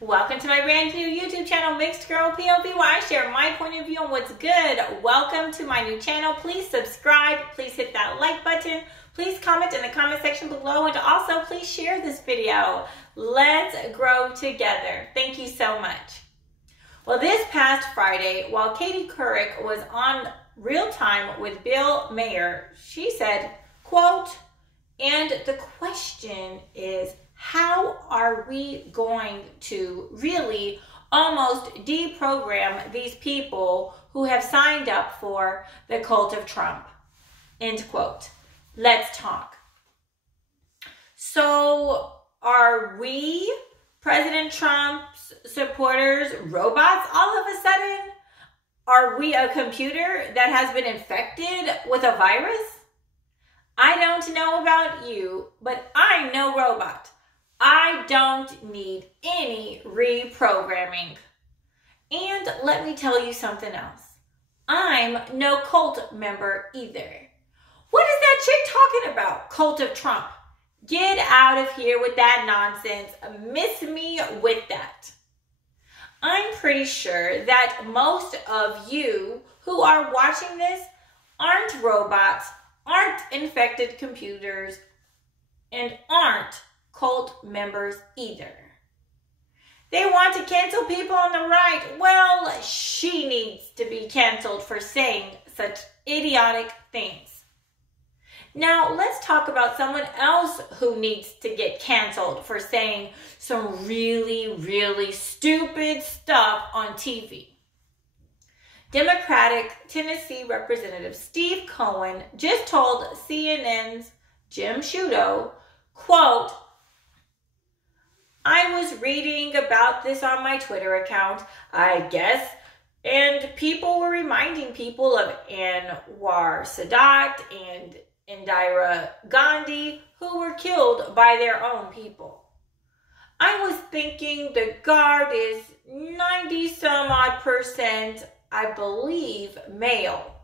Welcome to my brand new YouTube channel, Mixed Girl POV, where I share my point of view on what's good. Welcome to my new channel. Please subscribe. Please hit that like button. Please comment in the comment section below, and also please share this video. Let's grow together. Thank you so much. Well, this past Friday, while Katie Couric was on Real Time with Bill Maher, she said, quote, and the question is, how are we going to really almost deprogram these people who have signed up for the cult of Trump? End quote. Let's talk. So are we, President Trump's supporters, robots all of a sudden? Are we a computer that has been infected with a virus? I don't know about you, but I'm no robot. I don't need any reprogramming. And let me tell you something else. I'm no cult member either. What is that chick talking about? Cult of Trump. Get out of here with that nonsense. Miss me with that. I'm pretty sure that most of you who are watching this aren't robots, aren't infected computers, and aren't cult members either. They want to cancel people on the right. Well, she needs to be canceled for saying such idiotic things. Now, let's talk about someone else who needs to get canceled for saying some really, really stupid stuff on TV. Democratic Tennessee Representative Steve Cohen just told CNN's Jim Sciutto, quote, I was reading about this on my Twitter account, I guess, and people were reminding people of Anwar Sadat and Indira Gandhi, who were killed by their own people. I was thinking the Guard is 90-some-odd%, I believe, male.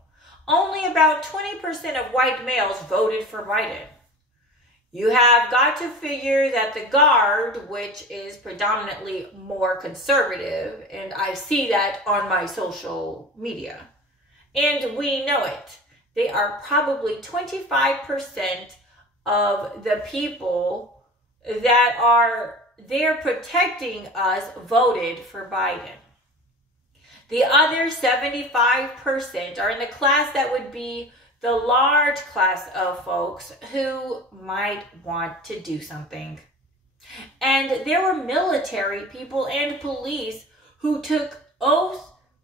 Only about 20% of white males voted for Biden. You have got to figure that the Guard, which is predominantly more conservative, and I see that on my social media, and we know it, they are probably 25% of the people that are there protecting us voted for Biden. The other 75% are in the class that would be the large class of folks who might want to do something. And there were military people and police who took oaths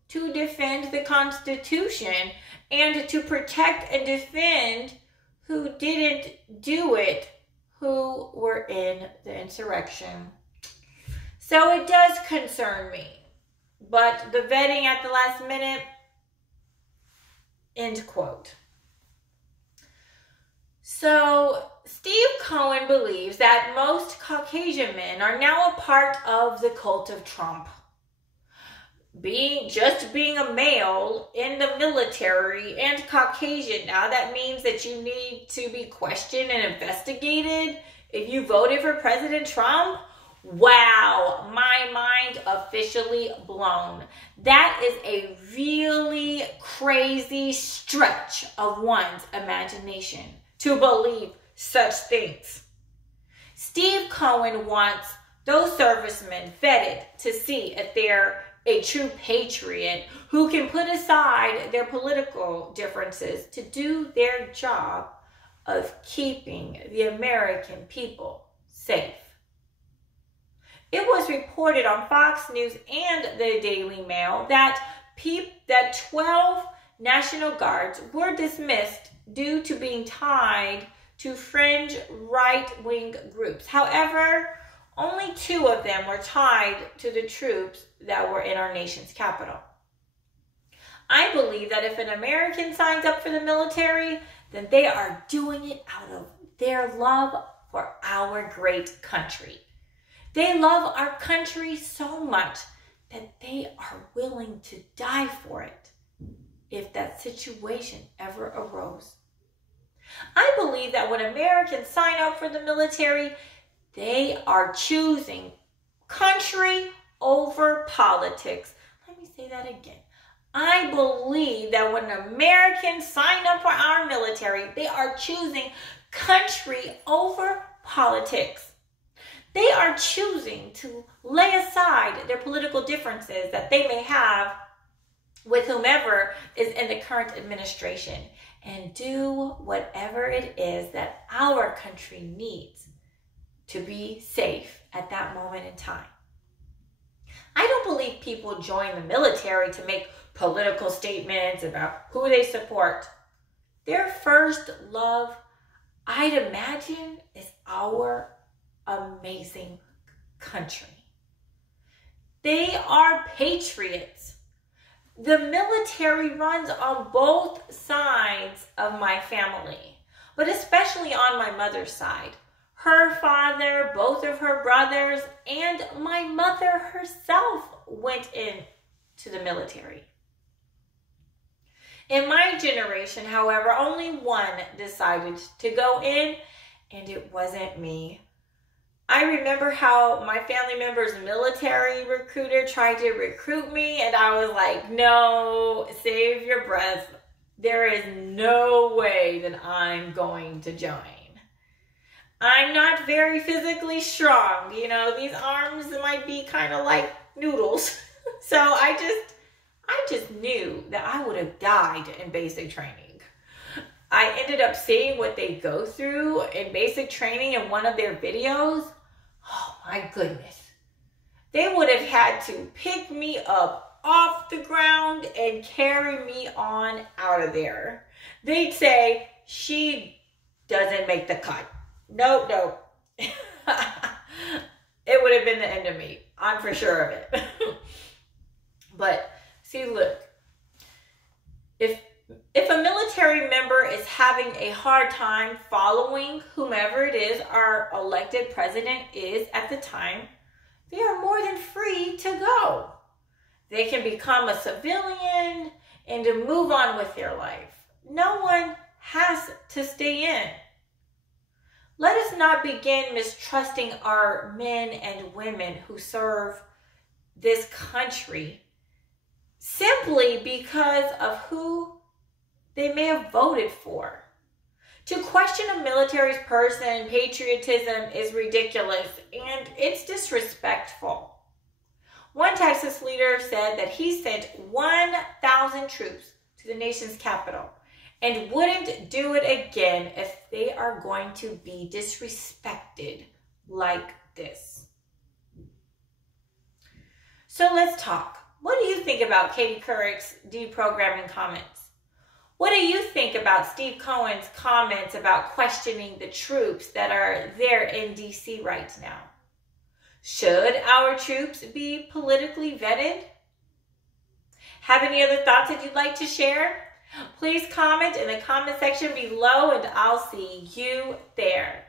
to defend the Constitution and to protect and defend who didn't do it, who were in the insurrection. So it does concern me. But the vetting at the last minute, end quote. So Steve Cohen believes that most Caucasian men are now a part of the cult of Trump. Just being a male in the military and Caucasian, now that means that you need to be questioned and investigated if you voted for President Trump? Wow, my mind officially blown. That is a really crazy stretch of one's imagination to believe such things. Steve Cohen wants those servicemen vetted to see if they're a true patriot who can put aside their political differences to do their job of keeping the American people safe. It was reported on Fox News and the Daily Mail that 12 National Guards were dismissed due to being tied to fringe right-wing groups. However, only 2 of them were tied to the troops that were in our nation's capital. I believe that if an American signs up for the military, then they are doing it out of their love for our great country. They love our country so much that they are willing to die for it if that situation ever arose. I believe that when Americans sign up for the military, they are choosing country over politics. Let me say that again. I believe that when Americans sign up for our military, they are choosing country over politics. They are choosing to lay aside their political differences that they may have with whomever is in the current administration and do whatever it is that our country needs to be safe at that moment in time. I don't believe people join the military to make political statements about who they support. Their first love, I'd imagine, is our amazing country. They are patriots. The military runs on both sides of my family, but especially on my mother's side. Her father, both of her brothers, and my mother herself went into the military. In my generation, however, only one decided to go in, and it wasn't me. I remember how my family member's military recruiter tried to recruit me, and I was like, no, save your breath. There is no way that I'm going to join. I'm not very physically strong. You know, these arms might be kind of like noodles. So I just knew that I would have died in basic training. I ended up seeing what they go through in basic training in one of their videos. Oh my goodness. They would have had to pick me up off the ground and carry me on out of there. They'd say, she doesn't make the cut. Nope. It would have been the end of me. I'm for sure of it. But see, look, if a military member is having a hard time following whomever it is our elected president is at the time, they are more than free to go. They can become a civilian and to move on with their life. No one has to stay in. Let us not begin mistrusting our men and women who serve this country simply because of who they may have voted for. To question a military's person, patriotism is ridiculous and it's disrespectful. One Texas leader said that he sent 1,000 troops to the nation's capital and wouldn't do it again if they are going to be disrespected like this. So let's talk. What do you think about Katie Couric's deprogramming comments? What do you think about Steve Cohen's comments about questioning the troops that are there in DC right now? Should our troops be politically vetted? Have any other thoughts that you'd like to share? Please comment in the comment section below and I'll see you there.